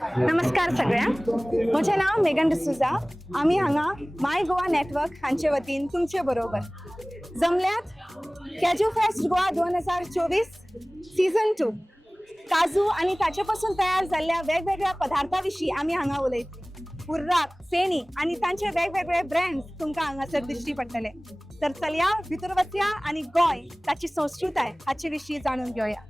नमस्कार सगळ्यांक, म्हजें नांव मेगन डिसूजा. आमी हांगा माय गोवा नेटवर्क हांचे वतीन तुमचे बरोबर जमल्यात कॅज्यू फेस्ट गोवा 2024 सीझन 2 काजू आणि ताचे पासून तयार जाल्ल्या वेगवेगळ्या पदार्थां विशीं आमी हांगा उलयतली. खुर्राक, फेणी आणि तांचे वेगवेगळे ब्रँड्स तुमकां हांगासर दिश्टी पडटले. तर चलया भितर वचया आणि गोंय ताची संस्कृताय हाचे विशीं जाणून घेवया.